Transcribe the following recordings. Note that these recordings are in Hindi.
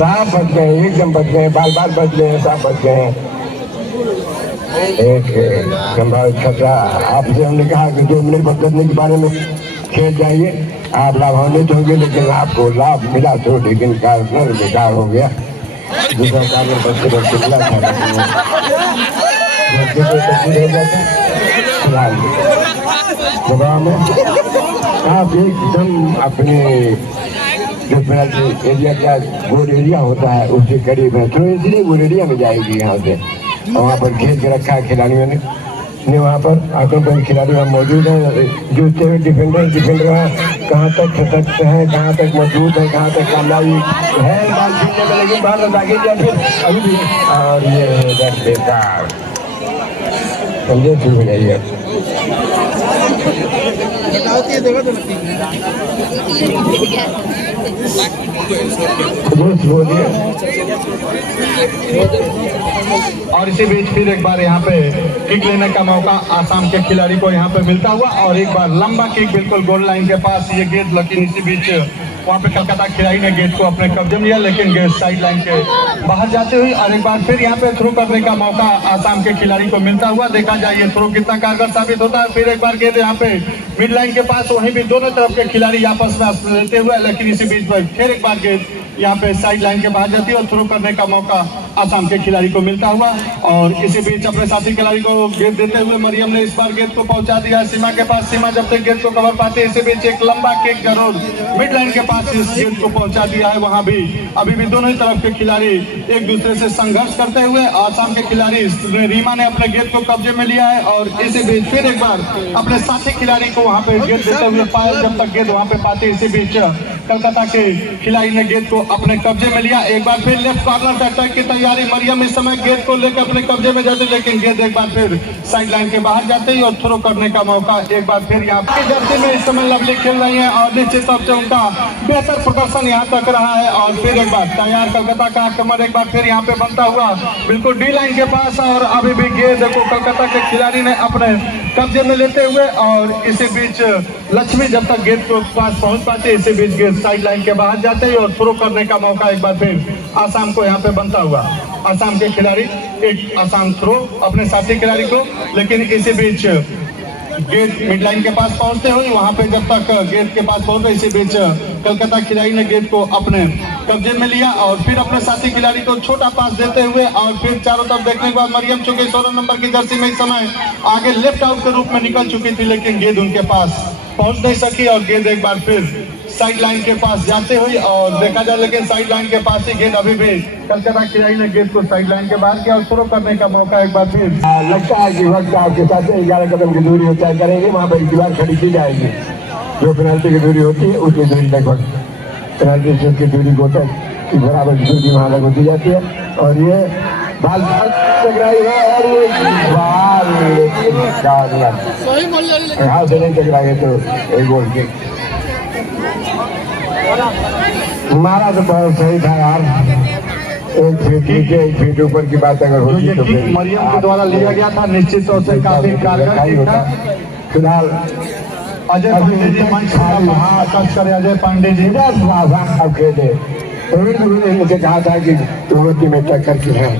साफ बच गए, एकदम बच गए, बाल बाल बच गए, साफ बच गए। एक संभावित खतरा। आपसे हमने कहा कि 2 मिनट बदलने के बारे में खेल जाइए, आप लाभान्वित होंगे, लेकिन आपको लाभ मिला तो, लेकिन कार्य बेकार हो गया। दूसरा कार्य बच्चे मिला था, दबाव में आप एकदम अपने जो पेनल्टी एरिया का गोल एरिया होता है उससे करीब है, तो इसलिए गोल एरिया में जाएगी यहाँ से। और वहाँ पर खेल के रखा है खिलाड़ियों ने वहाँ पर आकर कोई खिलाड़ी वहाँ मौजूद है, जूते हुए डिफेंडर कहाँ तक सशक्त है, कहाँ तक मजबूत है, कहाँ तक कामयाबी है, बाल छीनने में, लेकिन बाहर आगे जाके अभी भी। और ये है बेकार, समझे, शुरू हो जाइए। और इसी बीच फिर एक बार यहाँ पे किक लेने का मौका आसाम के खिलाड़ी को यहाँ पे मिलता हुआ, और एक बार लंबा किक बिल्कुल गोल लाइन के पास ये गेंद, लेकिन इसी बीच वहाँ पे कलकत्ता खिलाड़ी ने गेंद को अपने कब्जे में लिया, लेकिन गेंद साइड लाइन के बाहर जाते हुए। और एक बार फिर यहाँ पे थ्रो करने का मौका आसाम के खिलाड़ी को मिलता हुआ, देखा जाए ये थ्रो कितना कारगर साबित होता है। फिर एक बार गेंद यहाँ पे मिड लाइन के पास, वहीं भी दोनों तरफ के खिलाड़ी आपस में लेते हुए, लेकिन इसी बीच में फिर एक बार गेंद यहाँ पे साइड लाइन के बाहर जाती है और थ्रो करने का मौका आसाम के खिलाड़ी को मिलता हुआ। और इसी बीच अपने साथी खिलाड़ी को गेंद देते हुए मरियम ने इस बार गेंद को पहुंचा दिया सीमा के पास। सीमा जब तक गेंद को कवर पाते, इसी बीच एक लंबा किक जरूर मिड लाइन के पास इस गेंद को पहुंचा दिया है। वहां भी अभी भी दोनों ही तरफ के खिलाड़ी एक दूसरे से संघर्ष करते हुए, आसाम के खिलाड़ी रीमा ने अपने गेंद को कब्जे में लिया है। और इसी बीच फिर एक बार अपने साथी खिलाड़ी को वहां पे गेंद देते हुए पायल जब तक गेंद वहां पे पाते, इसी बीच कलकत्ता के खिलाड़ी ने गेंद को अपने कब्जे में लिया। एक बार फिर लेफ्ट कॉर्नर से अटैक की तैयारी, मरियम इस समय गेंद को लेकर अपने कब्जे में जाते, लेकिन गेंद एक बार फिर साइड लाइन के बाहर जाते ही और थ्रो करने का मौका एक बार फिर यहाँ की जर्सी में इस समय लवली खेल रही है, और निश्चित तौर से उनका बेहतर प्रदर्शन यहाँ तक रहा है। और फिर एक बार तैयार कलकत्ता का आक्रमण एक बार फिर यहाँ पे बनता हुआ बिल्कुल डी लाइन के पास, और अभी भी गेंद को कलकत्ता के खिलाड़ी ने अपने कब्जे में लेते हुए। और इसी बीच लक्ष्मी जब तक गेंद को पास पहुंच पाते, इसी बीच गेंद साइड लाइन के बाहर जाते ही और थ्रो करने का मौका एक बार फिर आसाम को यहाँ पे बनता हुआ। आसाम के खिलाड़ी एक आसान थ्रो अपने साथी खिलाड़ी को, लेकिन इसी बीच गेंद मिड लाइन के पास पहुंचते हुए, वहां पे जब तक गेंद के पास पहुंचे, इसी बीच कलकत्ता खिलाड़ी ने गेंद को अपने कब्जे में लिया और फिर अपने साथी खिलाड़ी को छोटा पास देते हुए। और फिर चारों तरफ देखने के बाद मरियम चूंकि 16 नंबर की जर्सी में इस समय आगे लेफ्ट आउट के रूप में निकल चुकी थी, लेकिन गेंद उनके पास पहुंच नहीं सकी और गेंद एक बार फिर साइड लाइन के पास जाते हुए और देखा जाए, लेकिन साइड लाइन के पास ही गेंद अभी भी कलकत्ता खिलाड़ी ने गेंद को साइड लाइन के बाहर किया और थ्रो करने का मौका एक बार फिर। लगता है कि वक्त आपके साथ 11 कदम की दूरी तय करेंगे, वहाँ पर दीवार खड़ी की जाएगी। जो पेनल्टी की दूरी होती है उसकी दूरी लगभग पेनल्टी से उसकी दूरी को तक बराबर की दूरी वहाँ लग होती जाती है। और ये बाल टकराई है और ये हाथ से नहीं टकराए तो एक गोल की मारा तो बहुत सही था यार। 1 फीट नीचे 1 फीट ऊपर की बात अगर होती तो मरियम के द्वारा लिया गया था, निश्चित तौर से काफी कारगर था। फिलहाल अजय पांडे जी मंच करे, अजय पांडे जी अब खेले ने मुझे कहा था कि दोनों टीमें टक्कर की है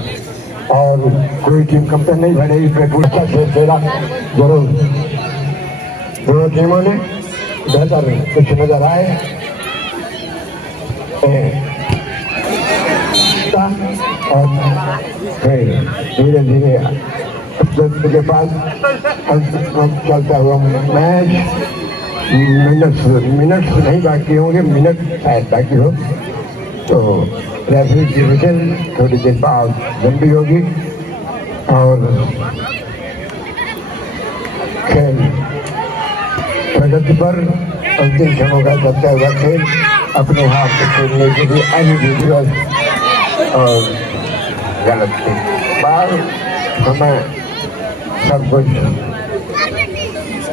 और कोई टीम कम तक नहीं बनेगी, पूछता से खेला जरूर। दोनों टीमों ने बेहतर कुछ नजर आए और धीरे धीरे के पास चलता हुआ मैच मिनट नहीं बाकी होंगे, मिनट शायद बाकी हो, तो रेफरी की विजन थोड़ी देर बाद लंबी होगी और खेल प्रगति पर अंतिम क्षणों का चलता हुआ खेल अपने हाथ से खेलने के लिए अभी भी दुरुस्त और गलत थी। बार हमें सब कुछ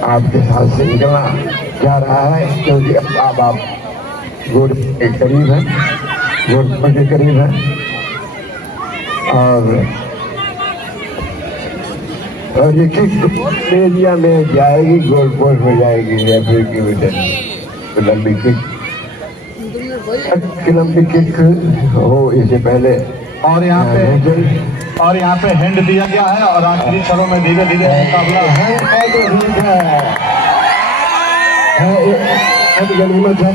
आपके साथ से निकलना जा रहा है, क्योंकि अब आप गोल के करीब हैं, गोल के करीब हैं और ये किक एरिया में जाएगी, गोल पोस्ट में जाएगी। रेफरी की वजह लंबी किक लंबी किक हो इससे पहले और यहाँ पे हैंड दिया गया है और आखिरी क्षणों में धीरे धीरे मुकाबला गनीमत है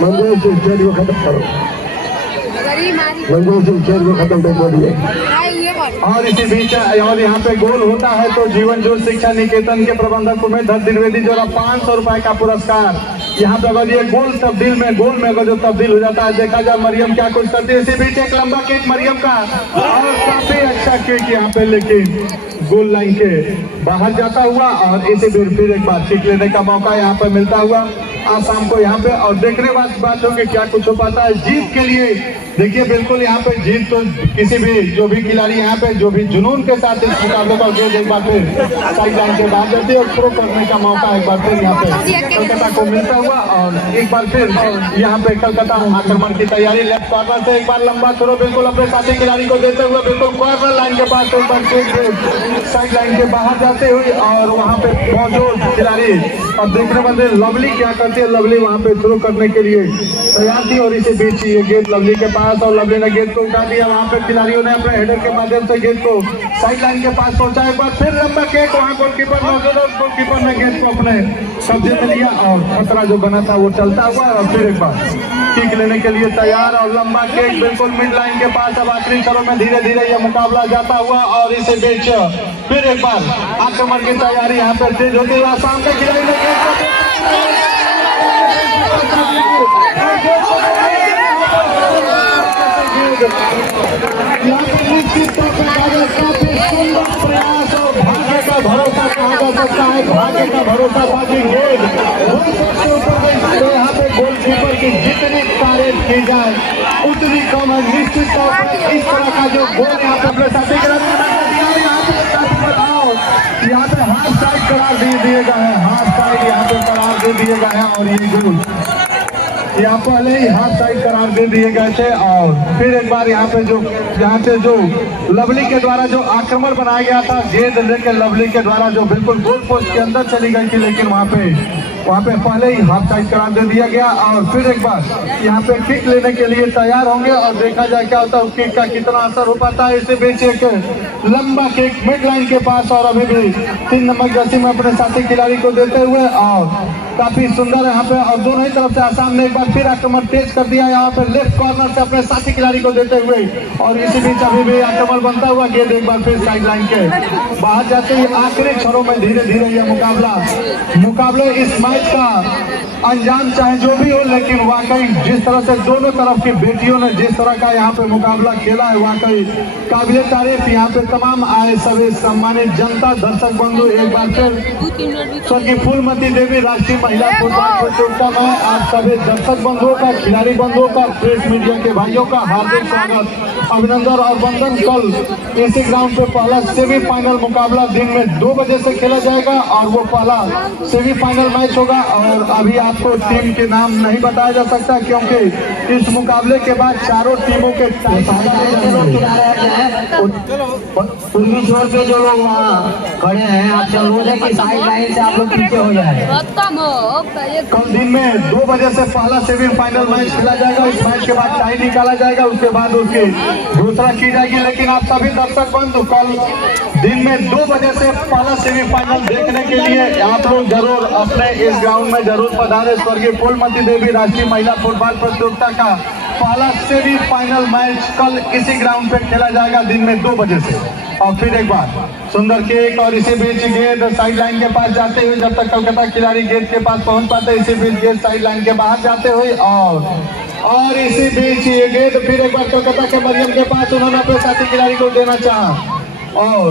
मंदिर से खेल को खत्म करो, मंदिर से खेल को खत्म कर दिए। और इसी बीच और यहाँ पे गोल होता है तो जीवन ज्योति शिक्षा निकेतन के प्रबंधक उमेश द्विवेदी जो 500 रुपए का पुरस्कार यहाँ पे अगर ये गोल में अगर जो तब्दील हो जाता है, देखा जाए मरियम क्या कुछ करती है। इसी बीच एक लंबा किक मरियम का और काफी अच्छा किक यहाँ पे, लेकिन गोल लाइन के बाहर जाता हुआ और इसी बीच फिर एक बार किक लेने का मौका यहाँ पे मिलता हुआ आसाम को यहाँ पे। और देखने बात होगी क्या कुछ हो पाता है जीत के लिए। देखिए बिल्कुल यहाँ पे जीत तो किसी भी जो भी खिलाड़ी यहाँ पे जो भी जुनून के साथ इस मुकाबले पर गेंद एक बार फिर साइड लाइन के बाहर जाती है और थ्रो करने का मौका एक बार फिर यहाँ पे कलकत्ता को मिलता हुआ। और एक बार फिर यहाँ पे कलकत्ता आक्रमण की तैयारी, लेफ्ट कॉर्नर से एक बार लंबा थ्रो बिल्कुल अपने साथी खिलाड़ी को देते हुए बिल्कुल कॉर्नर लाइन के पास एक बार साइड लाइन के बाहर जाते हुए और वहाँ पे मौजूद खिलाड़ी अब देखने वाले लवली क्या करती है। लवली वहाँ पे थ्रो करने के लिए तैयार थी और इसी बीच ये गेंद लवली के पास और लवली ने गेंद को उठा दिया। वहाँ पे खिलाड़ियों ने अपने हेडर के माध्यम से गेंद को साइड लाइन के पास पहुंचा। एक बार फिर लंबा किक, वहाँ गोलकीपर गोलकीपर ने गेंद को अपने कब्जे में लिया और खतरा जो बना था वो चलता हुआ और फिर एक बार किक लेने के लिए तैयार और लंबा किक बिल्कुल मिड लाइन के पास। अब आखिरी क्षणों में धीरे धीरे यह मुकाबला जाता हुआ और इसी बीच फिर एक बार आक्रमण की तैयारी यहाँ पर तेज होती है। आसाम के खिलाड़ी ने निश्चित तौर पर काफी सुंदर प्रयास और भाग्य का भरोसा कहा जा सकता है। भाग्य का भरोसा बाकी गेंद यहाँ पे गोलकीपर की जितनी तारीफ की जाए उतनी कम है। निश्चित तौर पर इस तरह का जो गोल यहाँ पे अपने साथी यहाँ पे हाफ साइड करार दे दिए गए हैं, हाफ साइड यहाँ पे करार दे दिए गए हैं और ये गोल यहाँ पहले ही हाफ साइड करार दे दिए गए थे। और फिर एक बार यहाँ पे जो लवली के द्वारा जो आक्रमण बनाया गया था, गेंद लेकर लवली के द्वारा जो बिल्कुल गोल पोस्ट के अंदर चली गई थी, लेकिन वहाँ पे पहले ही हाफ साइड करार दे दिया गया। और फिर एक बार यहाँ पे किक लेने के लिए तैयार होंगे और देखा जाए क्या होता है उस किक का कितना असर हो पाता है। इसी बीच एक लंबा किक मिड लाइन के पास और अभी भी 3 नंबर जर्सी में अपने साथी खिलाड़ी को देते हुए और काफी सुंदर यहाँ पे और दोनों ही तरफ से आसाम ने एक बार फिर आक्रमण तेज कर दिया यहाँ पे लेफ्ट कॉर्नर से अपने साथी खिलाड़ी को देते हुए और इसी बीच अभी भी आक्रमण बनता हुआ गेंद एक बार फिर साइड लाइन के बाहर जाते हुए आखिरी क्षणों में धीरे धीरे यह मुकाबले इस मैच का अंजाम चाहे जो भी हो, लेकिन वाकई जिस तरह से दोनों तरफ की बेटियों ने जिस तरह का यहाँ पे मुकाबला खेला है वाकई काबिले तारीफ। यहाँ पे तमाम आए सभी सम्मानित जनता दर्शक बंधु एक बार फिर स्वर्गीय फूलमती देवी राष्ट्रीय महिला फुटबॉल प्रतियोगिता में आप सभी दर्शक बंधुओं का, खिलाड़ी बंधुओं का, प्रेस मीडिया के भाइयों का हार्दिक स्वागत, अभिनंदन और वंदन। कल इसी ग्राउंड पे पहला सेमीफाइनल मुकाबला दिन में 2 बजे से खेला जाएगा और वो पहला सेमीफाइनल मैच होगा। और अभी आपको टीम के नाम नहीं बताया जा सकता क्योंकि इस मुकाबले के बाद चारों टीमों के छोर पे जो लोग वहाँ खड़े हैं आपसे अनुरोध है कि साइड लाइन से आप लोग पीछे हो जाए। कल दिन में 2 बजे से पहला सेमीफाइनल मैच खेला जाएगा। इस मैच के बाद टाई निकाला जाएगा, उसके बाद उसकी घोषणा की जाएगी। लेकिन आप सभी दर्शक बंधु कल दिन में 2 बजे से पहला सेमीफाइनल देखने के लिए आप लोग जरूर अपने इस ग्राउंड में जरूर पधारे। स्वर्गीय फूलमती देवी राष्ट्रीय महिला फुटबॉल प्रतियोगिता का पहला सेमीफाइनल मैच कल इसी ग्राउंड पे खेला जाएगा दिन में 2 बजे से। और फिर एक बार सुंदर किक और इसी बीच गेंद साइड लाइन के पास जाते हुए जब तक कलकत्ता खिलाड़ी गेंद के पास पहुंच पाते इसी बीच गेंद साइड लाइन के बाहर जाते हुए और इसी बीच ये गेंद फिर एक बार कलकत्ता के मरियम के पास उन्होंने अपने साथी खिलाड़ी को देना चाहा और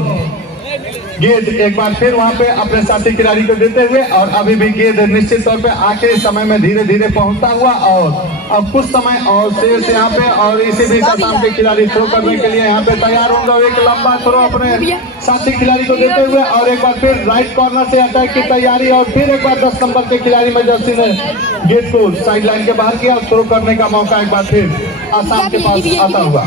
गेंद एक बार फिर वहां पे अपने साथी खिलाड़ी को देते हुए और अभी भी गेंद निश्चित तौर पे आखिरी समय में धीरे धीरे पहुंचता हुआ और अब कुछ समय और शेष यहाँ पे और इसी बीच आसाम के खिलाड़ी थ्रो करने के लिए यहाँ पे तैयार होंगे। एक लंबा थ्रो अपने साथी खिलाड़ी को देते हुए और एक बार फिर राइट कॉर्नर से अटैक की तैयारी और फिर एक बार 10 नंबर के खिलाड़ी मजर्सी ने गेंद को साइड लाइन के बाहर किया और थ्रो करने का मौका एक बार फिर आसाम के पास आता हुआ।